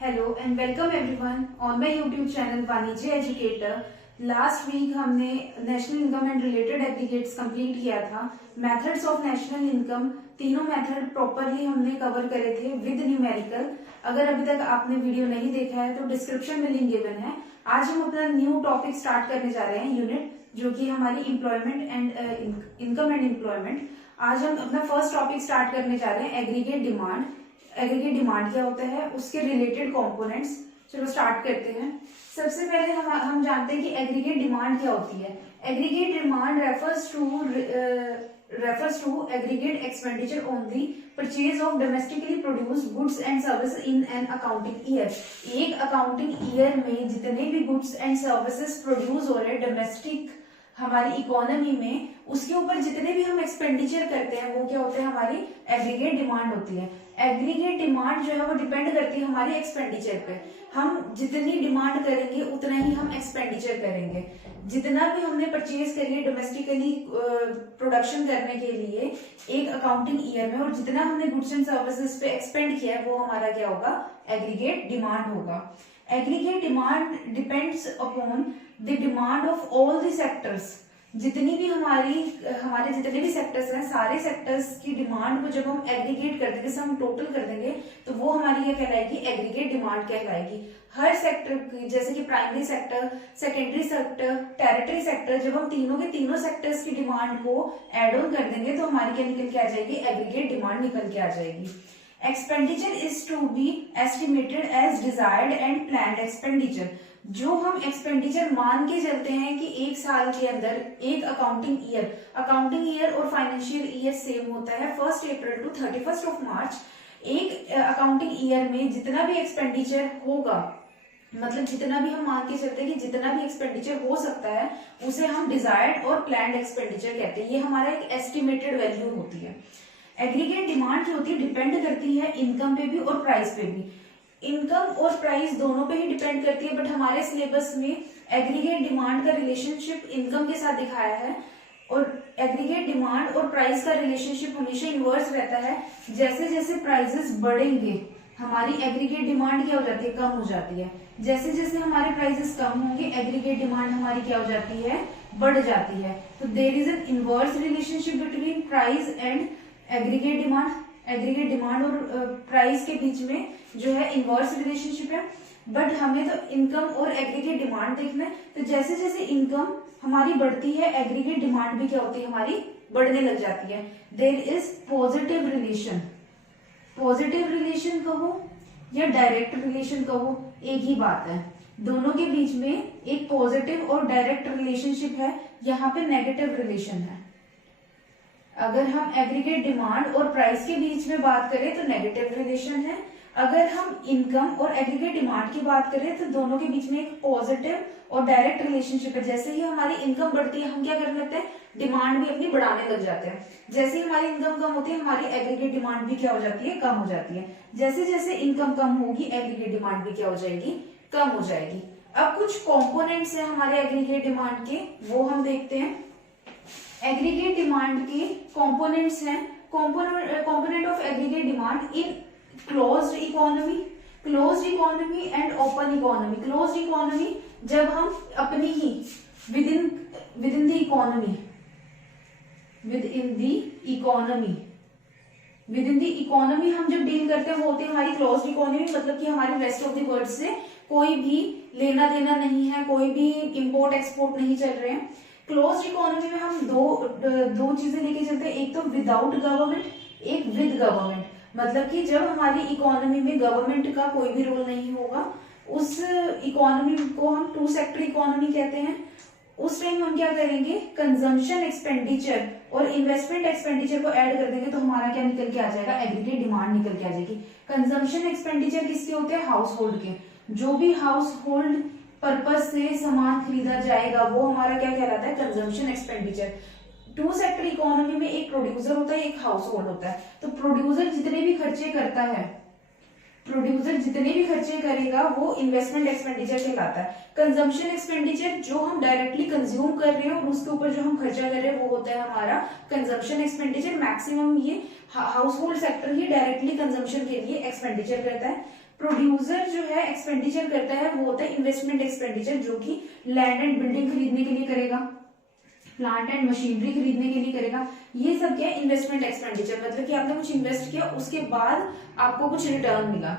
Hello and welcome everyone on my YouTube channel वाणिज्य educator. Last week हमने national income and related aggregates complete किया था। Methods of national income, तीनों method properly हमने cover करे थे विद न्यूमेरिकल। अगर अभी तक आपने वीडियो नहीं देखा है तो डिस्क्रिप्शन में लिंक गिवन है। आज हम अपना न्यू टॉपिक स्टार्ट करने जा रहे हैं, यूनिट जो कि हमारी employment and income and employment. आज हम अपना फर्स्ट टॉपिक स्टार्ट करने जा रहे हैं, एग्रीगेट डिमांड। एग्रीगेट डिमांड क्या होता है, उसके रिलेटेड कंपोनेंट्स। चलो स्टार्ट करते हैं। सबसे पहले हम जानते हैं कि एग्रीगेट डिमांड क्या होती है। Aggregate demand refers to aggregate expenditure on the purchase of domestically produced goods and services in an accounting year। एक अकाउंटिंग ईयर में जितने भी गुड्स एंड सर्विसेज प्रोड्यूस हो रहे डोमेस्टिक हमारी इकोनॉमी में, उसके ऊपर जितने भी हम एक्सपेंडिचर करते हैं वो क्या होते हैं, हमारी एग्रीगेट डिमांड होती है। एग्रीगेट डिमांड जो है वो डिपेंड करती है हमारे एक्सपेंडिचर पे। हम जितनी डिमांड करेंगे उतना ही हम एक्सपेंडिचर करेंगे। जितना भी हमने परचेज करिए डोमेस्टिकली प्रोडक्शन करने के लिए एक अकाउंटिंग ईयर में, और जितना हमने गुड्स एंड सर्विसेज पे एक्सपेंड किया है वो हमारा क्या होगा, एग्रीगेट डिमांड होगा। Aggregate demand depends upon the demand of all the sectors. जितनी भी हमारे जितने भी सेक्टर्स हैं, सारे सेक्टर्स की डिमांड को जब हम एग्रीगेट कर देंगे, हम टोटल कर देंगे, तो वो हमारी क्या कहलाएगी, एग्रीगेट डिमांड कहलाएगी। हर सेक्टर की, जैसे कि primary sector, secondary sector, territory sector, जब हम तीनों के तीनों सेक्टर्स की डिमांड को एड ऑन कर देंगे तो हमारी क्या निकल के आ जाएगी, एग्रीगेट डिमांड निकल के आ जाएगी। Expenditure is to be estimated as desired and planned expenditure. जो हम एक्सपेंडिचर मान के चलते हैं कि एक साल के अंदर एक अकाउंटिंग ईयर और फाइनेंशियल ईयर सेम होता है 1 अप्रैल टू 31 मार्च। एक अकाउंटिंग ईयर में जितना भी एक्सपेंडिचर होगा, मतलब जितना भी हम मान के चलते हैं कि जितना भी एक्सपेंडिचर हो सकता है उसे हम डिजायर्ड और प्लान्ड एक्सपेंडिचर कहते हैं। ये हमारा एक एस्टिमेटेड वैल्यू होती है। एग्रीगेट डिमांड जो होती है डिपेंड करती है इनकम पे भी और प्राइस पे भी। इनकम और प्राइस दोनों पे ही डिपेंड करती है, बट हमारे सिलेबस में एग्रीगेट डिमांड का रिलेशनशिप इनकम के साथ दिखाया है, और एग्रीगेट डिमांड और प्राइस का रिलेशनशिप हमेशा इनवर्स रहता है। जैसे जैसे प्राइसेस बढ़ेंगे हमारी एग्रीगेट डिमांड क्या हो जाती है, कम हो जाती है। जैसे जैसे हमारे प्राइसेस कम होंगे एग्रीगेट डिमांड हमारी क्या हो जाती है, बढ़ जाती है। तो there is an inverse relationship between price and aggregate demand. Aggregate demand और प्राइस के बीच में जो है इनवर्स रिलेशनशिप है, बट हमें तो इनकम और एग्रीगेट डिमांड देखना है। तो जैसे जैसे इनकम हमारी बढ़ती है एग्रीगेट डिमांड भी क्या होती है, हमारी बढ़ने लग जाती है। There is positive relation. Positive relation कहो या डायरेक्ट रिलेशन कहो, एक ही बात है। दोनों के बीच में एक पॉजिटिव और डायरेक्ट रिलेशनशिप है, यहाँ पे नेगेटिव रिलेशन है। अगर हम एग्रीगेट डिमांड और प्राइस के बीच में बात करें तो नेगेटिव रिलेशन है। अगर हम इनकम और एग्रीगेट डिमांड की बात करें तो दोनों के बीच में एक पॉजिटिव और डायरेक्ट रिलेशनशिप है। जैसे ही हमारी इनकम बढ़ती है हम क्या करने लगते हैं, डिमांड भी अपनी बढ़ाने लग जाते हैं। जैसे ही हमारी इनकम कम होती है हमारी एग्रीगेट डिमांड भी क्या हो जाती है, कम हो जाती है। जैसे जैसे इनकम कम होगी एग्रीगेट डिमांड भी क्या हो जाएगी, कम हो जाएगी। अब कुछ कॉम्पोनेंट्स है हमारे एग्रीगेट डिमांड के, वो हम देखते हैं। एग्रीगेट डिमांड के कंपोनेंट्स हैं। Component of aggregate demand in closed economy and open economy. Closed economy जब हम अपनी ही विद इन द इकोनॉमी हम जब डील करते हैं वो होती है हमारी क्लोज्ड इकोनॉमी। मतलब कि हमारे रेस्ट ऑफ द वर्ल्ड से कोई भी लेना देना नहीं है, कोई भी इंपोर्ट एक्सपोर्ट नहीं चल रहे हैं। क्लोज्ड इकोनॉमी में हम दो चीजें लेके चलते हैं, एक तो विदाउट गवर्नमेंट, एक विद गवर्नमेंट। मतलब कि जब हमारी इकोनॉमी में गवर्नमेंट का कोई भी रोल नहीं होगा, उस इकोनॉमी को हम टू सेक्टर इकोनॉमी कहते हैं। उस टाइम हम क्या करेंगे, कंजम्पशन एक्सपेंडिचर और इन्वेस्टमेंट एक्सपेंडिचर को ऐड कर देंगे तो हमारा क्या निकल के आ जाएगा, एग्रीगेट डिमांड निकल के आ जाएगी। कंजम्पशन एक्सपेंडिचर किसके होते हैं, हाउस होल्ड के। जो भी हाउस होल्ड पर्पज से सामान खरीदा जाएगा वो हमारा क्या कहलाता है, consumption expenditure. Two sector economy में एक प्रोड्यूसर होता है, एक हाउस होल्ड होता है। तो प्रोड्यूसर जितने भी खर्चे करता है, प्रोड्यूसर जितने भी खर्चे करेगा वो इन्वेस्टमेंट एक्सपेंडिचर कहलाता है। कंजम्पशन एक्सपेंडिचर जो हम डायरेक्टली कंज्यूम कर रहे हैं और उसके ऊपर जो हम खर्चा कर रहे हैं वो होता है हमारा कंजम्पशन एक्सपेंडिचर। मैक्सिमम ये हाउस होल्ड सेक्टर ही डायरेक्टली कंजम्पशन के लिए एक्सपेंडिचर करता है। प्रोड्यूसर जो है एक्सपेंडिचर करता है वो होता है इन्वेस्टमेंट एक्सपेंडिचर, जो कि लैंड एंड बिल्डिंग खरीदने के लिए करेगा, प्लांट एंड मशीनरी खरीदने के लिए करेगा। ये सब क्या है, इन्वेस्टमेंट एक्सपेंडिचर, मतलब कि आपने कुछ इन्वेस्ट किया उसके बाद आपको कुछ रिटर्न मिला।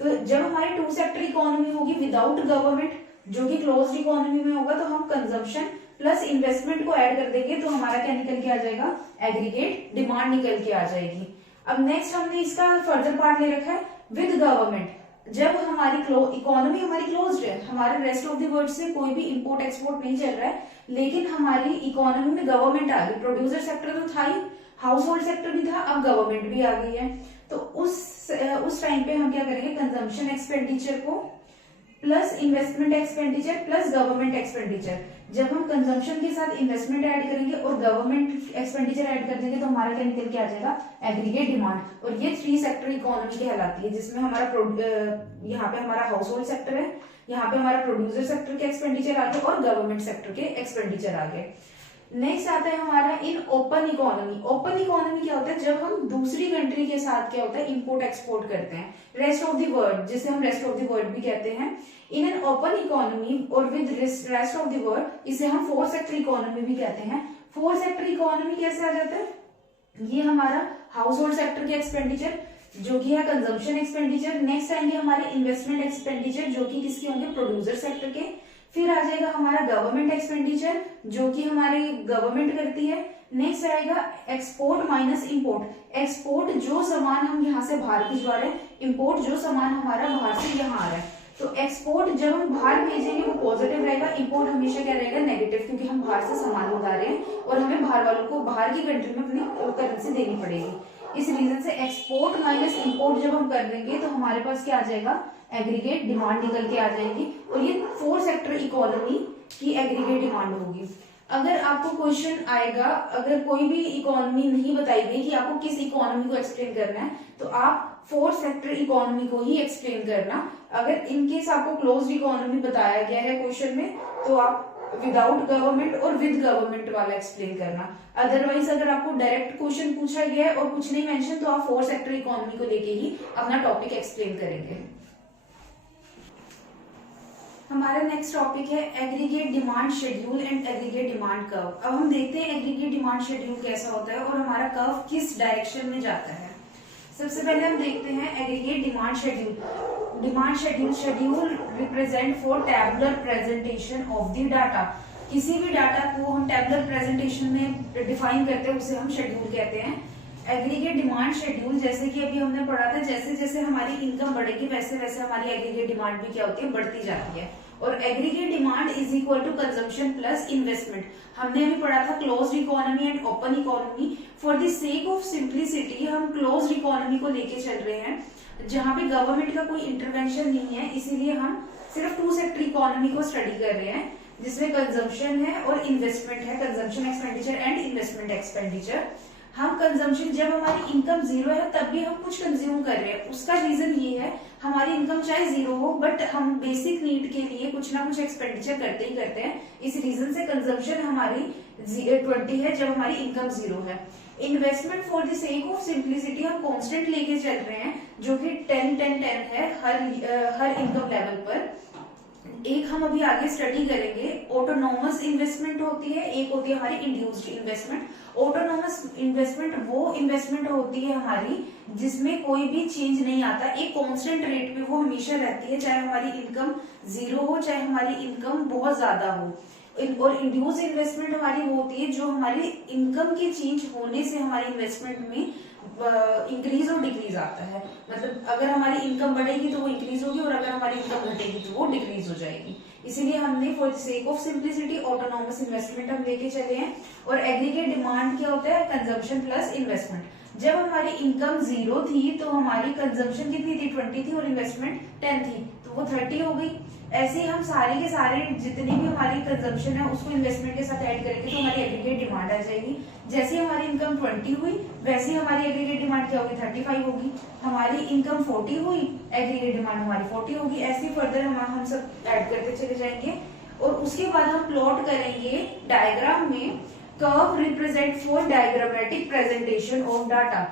तो जब हमारी टू सेक्टर इकोनॉमी होगी विदाउट गवर्नमेंट, जो कि क्लोज्ड इकोनॉमी में होगा, तो हम कंजम्पशन प्लस इन्वेस्टमेंट को ऐड कर देंगे तो हमारा क्या निकल के आ जाएगा, एग्रीगेट डिमांड निकल के आ जाएगी। अब नेक्स्ट हमने इसका फर्दर पार्ट ले रखा है विद गवर्नमेंट। जब हमारी इकोनॉमी हमारी क्लोज्ड है, हमारे रेस्ट ऑफ द वर्ल्ड से कोई भी इंपोर्ट एक्सपोर्ट नहीं चल रहा है, लेकिन हमारी इकोनॉमी में गवर्नमेंट आ गई, प्रोड्यूसर सेक्टर तो था ही, हाउस होल्ड सेक्टर भी था, अब गवर्नमेंट भी आ गई है, तो उस टाइम पे हम क्या करेंगे, कंजम्पशन एक्सपेंडिचर को plus investment expenditure plus government expenditure, जब हम कंजम्पशन के साथ इन्वेस्टमेंट ऐड करेंगे और गवर्नमेंट एक्सपेंडिचर ऐड कर देंगे तो हमारा क्या निकल के आ जाएगा, एग्रीगेट डिमांड। और ये थ्री सेक्टर इकोनॉमी कहलाती है, जिसमें हमारा यहाँ पे हमारा हाउस होल्ड सेक्टर है, यहाँ पे हमारा प्रोड्यूसर सेक्टर के एक्सपेंडिचर आ गए और गवर्नमेंट सेक्टर के एक्सपेंडिचर आ गए। नेक्स्ट आता है हमारा in open economy. Open economy क्या होता है, जब हम दूसरी कंट्री के साथ क्या होता है, इंपोर्ट एक्सपोर्ट करते हैं, रेस्ट ऑफ द वर्ल्ड, जिसे हम रेस्ट ऑफ द वर्ल्ड भी कहते हैं। इन एन ओपन इकोनॉमी और with rest of the world, इसे हम फोर सेक्टर इकोनॉमी भी कहते हैं। फोर सेक्टर इकोनॉमी कैसे आ जाता है, ये हमारा हाउस होल्ड सेक्टर के एक्सपेंडिचर जो कि है कंजम्पशन एक्सपेंडिचर, नेक्स्ट आएंगे हमारे इन्वेस्टमेंट एक्सपेंडिचर जो कि किसके होंगे, प्रोड्यूसर सेक्टर के, फिर आ जाएगा हमारा गवर्नमेंट एक्सपेंडिचर जो कि हमारी गवर्नमेंट करती है, नेक्स्ट आएगा एक्सपोर्ट माइनस इंपोर्ट। एक्सपोर्ट जो सामान हम यहाँ से बाहर भिजवा रहे हैं, इंपोर्ट जो सामान हमारा बाहर से यहाँ आ रहा है। तो एक्सपोर्ट जब हम बाहर भेजेंगे वो पॉजिटिव रहेगा, इंपोर्ट हमेशा क्या रहेगा, नेगेटिव, क्योंकि हम बाहर से सामान मंगा रहे हैं और हमें बाहर वालों को बाहर की कंट्री में अपनी करेंसी देनी पड़ेगी। इस रीजन से एक्सपोर्ट माइनस इंपोर्ट जब हम कर देंगे तो हमारे पास क्या आ जाएगा, एग्रीगेट डिमांड निकल के आ जाएगी। और ये फोर सेक्टर इकोनॉमी की एग्रीगेट डिमांड होगी। अगर आपको क्वेश्चन आएगा, अगर कोई भी इकोनॉमी नहीं बताई गई कि आपको किस इकोनॉमी को एक्सप्लेन करना है, तो आप फोर सेक्टर इकोनॉमी को ही एक्सप्लेन करना। अगर इनकेस आपको क्लोज्ड इकोनॉमी बताया गया है क्वेश्चन में, तो आप विदाउट गवर्नमेंट और विद गवर्नमेंट वाला एक्सप्लेन करना। अदरवाइज अगर आपको डायरेक्ट क्वेश्चन पूछा गया है और कुछ नहीं मेंशन, तो आप फोर सेक्टर इकोनॉमी को लेके ही अपना टॉपिक एक्सप्लेन करेंगे। हमारा नेक्स्ट टॉपिक है aggregate demand schedule and aggregate demand curve. अब हम देखते हैं एग्रीगेट डिमांड शेड्यूल कैसा होता है और हमारा कर्व किस डायरेक्शन में जाता है। सबसे पहले हम देखते हैं aggregate demand schedule. Demand schedule represent for tabular presentation of the data. किसी भी डाटा को हम टैबुलर प्रेजेंटेशन में डिफाइन करते हैं, उसे हम शेड्यूल कहते हैं। एग्रीगेट डिमांड शेड्यूल, जैसे कि अभी हमने पढ़ा था, जैसे जैसे हमारी इनकम बढ़ेगी वैसे वैसे हमारी एग्रीगेट डिमांड भी क्या होती है, बढ़ती जाती है। और aggregate demand is equal to consumption plus investment. हमने अभी पढ़ा था closed economy and open economy. For the sake of simplicity हम क्लोज्ड इकोनॉमी को लेके चल रहे हैं, जहां पे गवर्नमेंट का कोई इंटरवेंशन नहीं है, इसीलिए हम सिर्फ टू सेक्टर इकोनॉमी को स्टडी कर रहे हैं, जिसमें कंजम्पशन है और इन्वेस्टमेंट है, consumption expenditure and investment expenditure. हम कंजम्पशन, जब हमारी इनकम जीरो है तब भी हम कुछ कंज्यूम कर रहे हैं। उसका रीजन ये है, हमारी इनकम चाहे जीरो हो बट हम बेसिक नीड के लिए कुछ ना कुछ एक्सपेंडिचर करते ही करते हैं। इस रीजन से कंजम्पशन हमारी 20 है जब हमारी इनकम जीरो है। Investment for the sake of simplicity हम कांस्टेंट लेके चल रहे हैं, जो कि 10-10-10 है हर इनकम लेवल पर। एक हम अभी आगे स्टडी करेंगे, ऑटोनोमस इन्वेस्टमेंट होती है, एक होती है हमारी इंड्यूस्ड इन्वेस्टमेंट। ऑटोनोमस इन्वेस्टमेंट वो इन्वेस्टमेंट होती है हमारी जिसमें कोई भी चेंज नहीं आता, एक कांस्टेंट रेट पे वो हमेशा रहती है, चाहे हमारी इनकम जीरो हो चाहे हमारी इनकम बहुत ज्यादा हो। और इंड्यूस इन्वेस्टमेंट हमारी वो होती है जो हमारी इनकम के चेंज होने से हमारी इन्वेस्टमेंट में इंक्रीज और डिक्रीज आता है। मतलब अगर हमारी इनकम बढ़ेगी तो वो इंक्रीज होगी और अगर हमारी इनकम घटेगी तो वो डिक्रीज हो जाएगी। इसीलिए हमने for the sake of simplicity autonomous investment हम लेके चले हैं। और एग्रीगेट डिमांड क्या होता है, कंजम्पशन प्लस इन्वेस्टमेंट। जब हमारी इनकम जीरो थी तो हमारी कंजम्पशन कितनी थी, 20 थी, और इन्वेस्टमेंट 10 थी, तो वो 30 हो गई। ऐसे ही हम सारे के सारे जितनी भी हमारी कंजम्पशन है उसको इन्वेस्टमेंट के साथ ऐड करेंगे तो हमारी एग्रीगेट डिमांड आ जाएगी। जैसे हमारी इनकम 20 हुई वैसे ही हमारी एग्रीगेट डिमांड क्या होगी, 35 होगी। हमारी इनकम 40 हुई, एग्रीगेट डिमांड हमारी 40 होगी। ऐसे ही फर्दर हम सब ऐड करते चले जाएंगे। और उसके बाद हम प्लॉट करेंगे डायग्राम में, curve represent for diagrammatic presentation of data.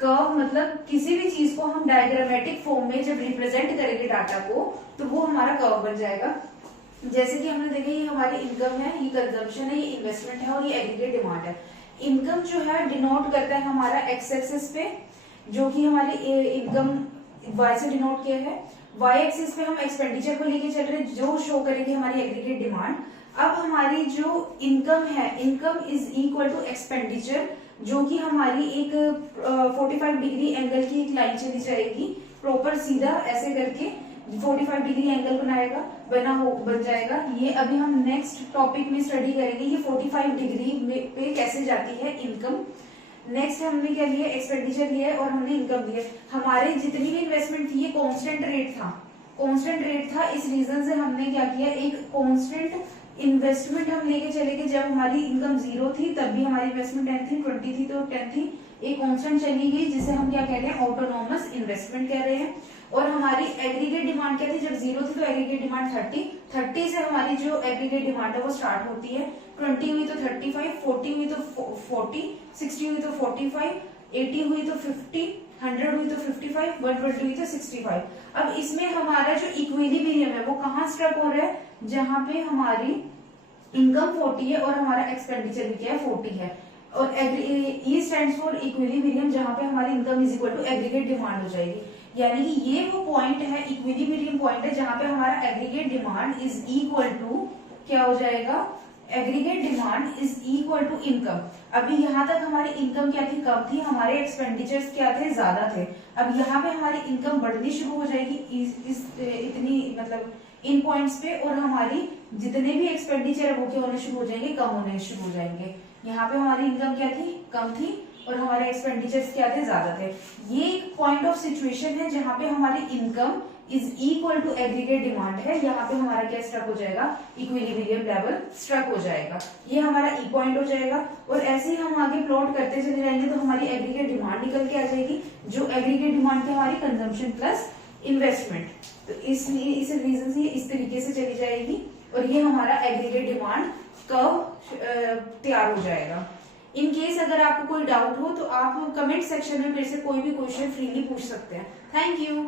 Curve मतलब किसी भी चीज को हम डायग्रामेटिक फॉर्म में जब रिप्रेजेंट करेंगे डाटा को तो वो हमारा कर्व बन जाएगा। जैसे कि हमने देखा ये हमारी इनकम है, ये कंजम्पशन है, ये इन्वेस्टमेंट है और ये एग्रीगेट डिमांड है। इनकम जो है डिनोट करता है हमारा एक्स एक्सिस पे, जो कि हमारी इनकम वाई से डिनोट किया है। वाई एक्सिस पे हम एक्सपेंडिचर को लेके चल रहे हैं जो शो करेंगे हमारी एग्रीगेट डिमांड। अब हमारी जो इनकम है, income is equal to expenditure, जो कि हमारी एक 45 डिग्री एंगल की एक लाइन चली जाएगी, प्रॉपर सीधा ऐसे करके 45 डिग्री एंगल बन जाएगा। ये अभी हम नेक्स्ट टॉपिक में स्टडी करेंगे, ये 45 डिग्री पे कैसे जाती है इनकम। नेक्स्ट हमने क्या लिया, एक्सपेंडिचर लिया है और हमने इनकम लिया। हमारे जितनी भी इन्वेस्टमेंट थी ये कांस्टेंट रेट था। इस रीजन से हमने क्या किया, एक कांस्टेंट इन्वेस्टमेंट हम लेके चले गए। जब हमारी इनकम 0 थी तब भी हमारी इन्वेस्टमेंट 10 थी, 20 थी तो 10 थी, एक कांस्टेंट चली गई जिसे हम क्या कह रहे हैं, ऑटोनॉमस इन्वेस्टमेंट कह रहे हैं। और हमारी एग्रीगेट डिमांड क्या थी, जब 0 थी तो एग्रीगेट डिमांड 30 से हमारी जो एग्रीगेट डिमांड है वो स्टार्ट होती है। 20 हुई तो 35, 40 हुई तो 40, 60 हुई तो 45, 80 हुई तो 50, 100 हुई तो 55, 120 हुई तो 65। अब इसमें हमारा जो इक्विलिब्रियम है वो कहाँ स्ट्रक हो रहा है, जहां पे हमारी इनकम 40 है और हमारा एक्सपेंडिचर भी क्या है 40 है। और ई स्टैंड्स फॉर इक्विलिब्रियम, जहां पे हमारी income is equal to aggregate demand हो जाएगी। यानी कि ये वो पॉइंट है, इक्विलिब्रियम पॉइंट है, जहां पे हमारा aggregate demand is equal to क्या हो जाएगा, aggregate demand is equal to income. अभी यहाँ तक हमारी इनकम क्या थी, कम थी, हमारे एक्सपेंडिचर्स क्या थे, ज्यादा थे। अब यहाँ पे हमारी इनकम बढ़नी शुरू हो जाएगी इतनी मतलब इन पॉइंट्स पे, और हमारी जितने भी एक्सपेंडिचर है वो क्या होने शुरू हो जाएंगे, कम होने शुरू हो जाएंगे। यहाँ पे हमारी इनकम क्या थी, कम थी, और हमारे एक्सपेंडिचर्स क्या थे, ज्यादा थे। ये एक पॉइंट ऑफ सिचुएशन है जहां पे हमारी income is equal to aggregate demand है। यहाँ पे हमारा क्या स्ट्रक हो जाएगा, इक्विलिब्रियम लेवल स्ट्रक हो जाएगा। ये हमारा ई पॉइंट हो जाएगा। और ऐसे ही हम आगे प्लॉट करते चले जाएंगे तो हमारी एग्रीगेट डिमांड निकल के आ जाएगी, जो एग्रीगेट डिमांड थी हमारी कंजम्पशन प्लस इन्वेस्टमेंट। तो इसलिए इस रीजन से इस तरीके से चली जाएगी और ये हमारा एग्रीगेट डिमांड कर्व तैयार हो जाएगा। इन केस अगर आपको कोई डाउट हो तो आप कमेंट सेक्शन में मेरे से कोई भी क्वेश्चन फ्रीली पूछ सकते हैं। Thank you.